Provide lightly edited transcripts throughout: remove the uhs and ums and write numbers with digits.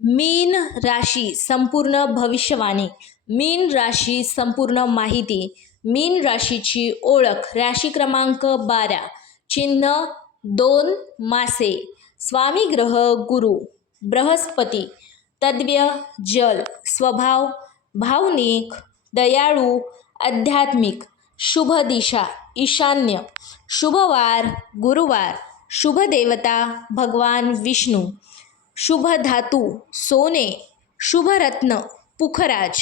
मीन राशी संपूर्ण भविष्यवाणी, मीन राशी संपूर्ण माहिती, मीन राशीची ओळख, राशी क्रमांक 12, चिन्ह 2 मासे, स्वामी ग्रह गुरु बृहस्पती, तद्व्य जल, स्वभाव भावनिक, दयाळू, आध्यात्मिक, शुभ दिशा ईशान्य, शुभवार गुरुवार, शुभ देवता भगवान विष्णू, शुभ धातू सोने, शुभ रत्न पुखराज.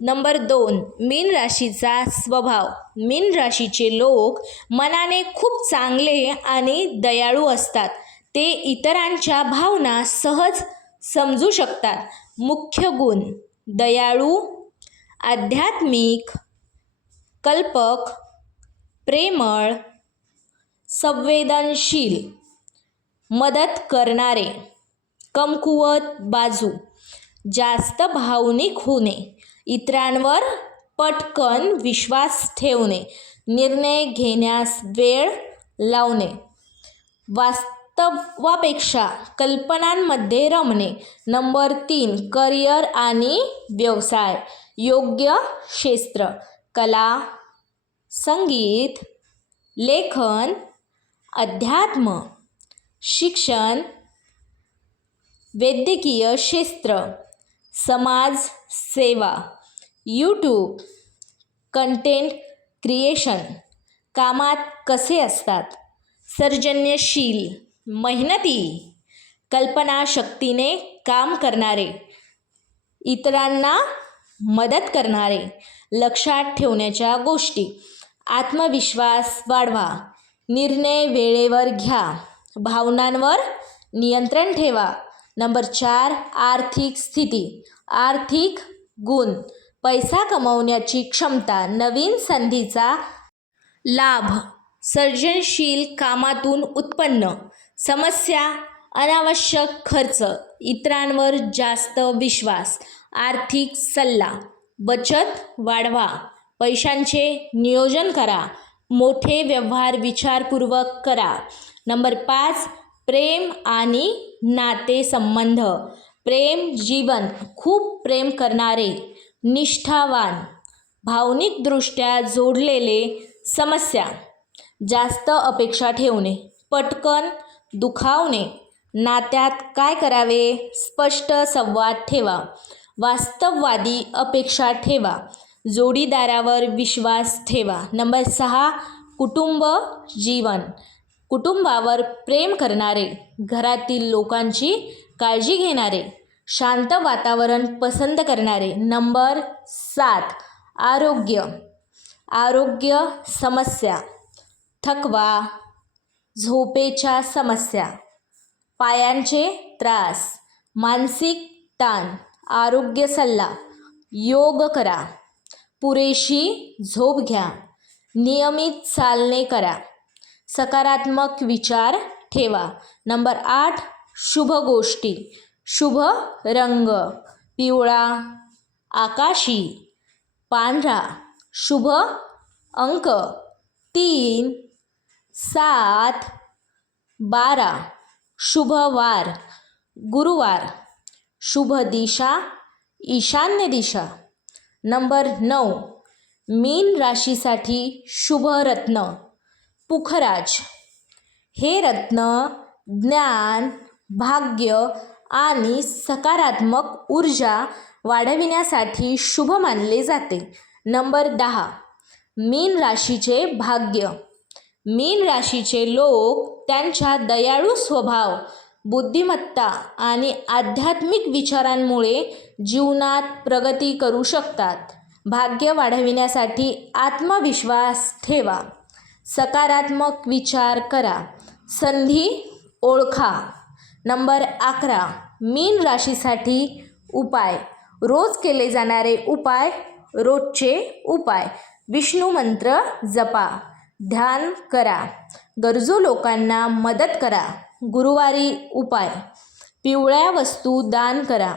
नंबर 2, मीन राशीचा स्वभाव. मीन राशीचे लोक मनाने खूप चांगले आणि दयाळू असतात. ते इतरांच्या भावना सहज समजू शकतात. मुख्य गुण: दयाळू, आध्यात्मिक, कल्पक, प्रेमळ, संवेदनशील, मदत करणारे. कमकुवत बाजू: जास्त भावनिक होणे, इतरांवर पटकन विश्वास ठेवणे, निर्णय घेण्यास वेळ लावणे, वास्तवापेक्षा कल्पनांमध्ये रमणे. नंबर 3, करिअर आणि व्यवसाय. योग्य क्षेत्र: कला, संगीत, लेखन, अध्यात्म, शिक्षण, वैद्यकीय क्षेत्र, समाज सेवा, यूट्यूब, कंटेंट क्रिएशन. कामात कसे असतात? सर्जनशील, मेहनती, कल्पनाशक्तीने काम करणारे, इतरांना मदत करणारे. लक्षात ठेवण्याच्या गोष्टी: आत्मविश्वास वाढवा, निर्णय वेळेवर घ्या, भावनांवर नियंत्रण ठेवा. नंबर 4, आर्थिक स्थिती. आर्थिक गुण: पैसा कमवण्याची क्षमता, नवीन संधीचा लाभ, सर्जनशील कामातून उत्पन्न. समस्या: अनावश्यक खर्च, इतरांवर जास्त विश्वास. आर्थिक सल्ला: बचत वाढवा, पैशांचे नियोजन करा, मोठे व्यवहार विचारपूर्वक करा. नंबर 5, प्रेम आणि नातेसंबंध. प्रेम जीवन: खूप प्रेम करणारे, निष्ठावान, भावनिकदृष्ट्या जोडलेले. समस्या: जास्त अपेक्षा ठेवणे, पटकन दुखावणे. नात्यात काय करावे? स्पष्ट संवाद ठेवा, वास्तववादी अपेक्षा ठेवा, जोडीदारावर विश्वास ठेवा. नंबर 6, कुटुंब जीवन. कुटुंबावर प्रेम करणारे, घरातील लोकांची काळजी घेणारे, शांत वातावरण पसंत करणारे. नंबर 7, आरोग्य. आरोग्य समस्या: थकवा, झोपेच्या समस्या, पायांचे त्रास, मानसिक ताण. आरोग्य सल्ला: योग करा, पुरेशी झोप घ्या, नियमित चालणे करा, सकारात्मक विचार ठेवा. नंबर 8, शुभ गोष्टी. शुभ रंग: पिवळा, आकाशी, पांढरा. शुभ अंक: 3, 7, 12. शुभ वार: गुरुवार. शुभ दिशा ईशान्य दिशा. नंबर 9, मीन राशीसाठी शुभ रत्न पुखराज. हे रत्न ज्ञान, भाग्य आणि सकारात्मक ऊर्जा वाढविण्यासाठी शुभ मानले जाते. नंबर 10, मीन राशीचे भाग्य. मीन राशीचे लोक त्यांच्या दयाळू स्वभाव, बुद्धिमत्ता आणि आध्यात्मिक विचारांमुळे जीवनात प्रगती करू शकतात. भाग्य वाढविण्यासाठी आत्मविश्वास ठेवा, सकारात्मक विचार करा, संधी ओळखा. नंबर 11, मीन राशीसाठी उपाय. रोज केले जाणारे उपाय. रोजचे उपाय: विष्णू मंत्र जपा, ध्यान करा, गरजू लोकांना मदत करा. गुरुवारी उपाय: पिवळ्या वस्तू दान करा,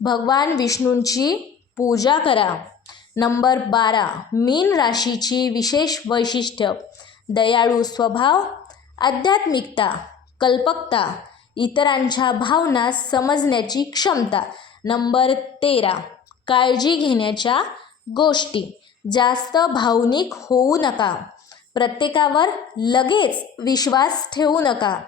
भगवान विष्णूंची पूजा करा. नंबर 12, मीन राशीची विशेष वैशिष्ट्य. दयाळू स्वभाव, आध्यात्मिकता, कल्पकता, इतरांच्या भावना समजण्याची क्षमता. नंबर 13, काळजी घेण्याच्या गोष्टी. जास्त भावनिक होऊ नका. प्रत्येकावर लगेच विश्वास ठेवू नका.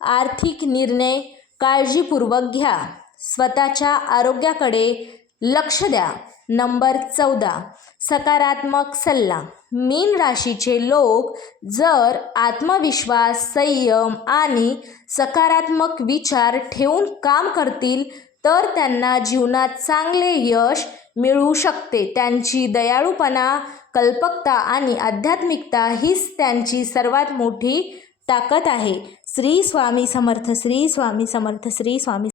आर्थिक निर्णय काळजीपूर्वक घ्या. स्वतःच्या आरोग्याकडे लक्ष द्या. नंबर 14, सकारात्मक सल्ला. मीन राशीचे लोक जर आत्मविश्वास, संयम आणि सकारात्मक विचार ठेवून काम करतील तर त्यांना जीवनात चांगले यश मिळू शकते. त्यांची दयाळूपणा, कल्पकता आणि आध्यात्मिकता हीच त्यांची सर्वात मोठी ताकद आहे. श्री स्वामी समर्थ. श्री स्वामी समर्थ. श्री स्वामी